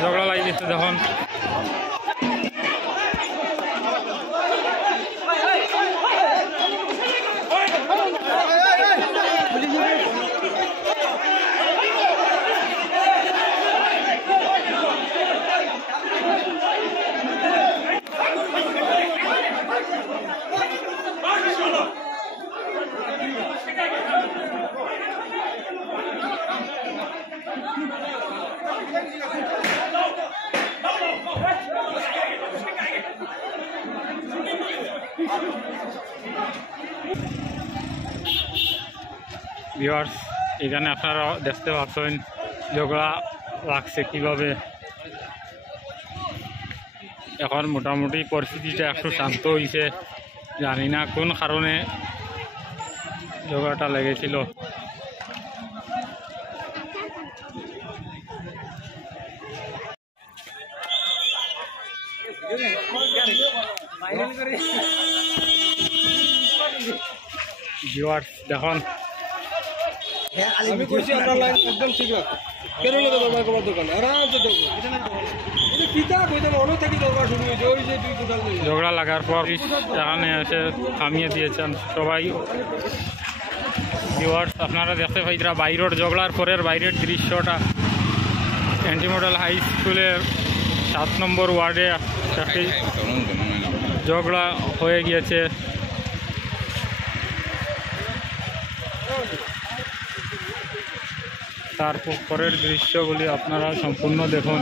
ঝগড়া লাগি গেছে দেখুন। ভিউয়ার্স, এখানে আপনারা দেখতে পাচ্ছেন ঝগড়া লাগছে কিভাবে। এখন মোটামুটি পরিস্থিতিটা একটু শান্ত হয়েছে, জানি না কোন কারণে ঝগড়াটা লেগেছিল। ভিউয়ার্স দেখুন, আমি কইছি আপনার লাইন একদম ঠিক রাখো। কেন হলো তোমার কবার দোকান আরামসে দেবো। এটা কিতা কইতাম অনেক থাকি দরকার শুরু হয়েছে, ওই যে দুই টোটাল ঝগড়া লাগার পর এখানে এসে থামিয়ে দিয়েছেন সবাই। ভিউয়ার্স, আপনারা দেখতে পাইরা বাইরের ঝগড়ার পরের বাইরের দৃশ্যটা। এনটি মডেল হাই স্কুলের 7 নম্বর ওয়ার্ডে একটি ঝগড়া হয়ে গিয়েছে। তারপরের দৃশ্যগুলি আপনারা সম্পূর্ণ দেখুন।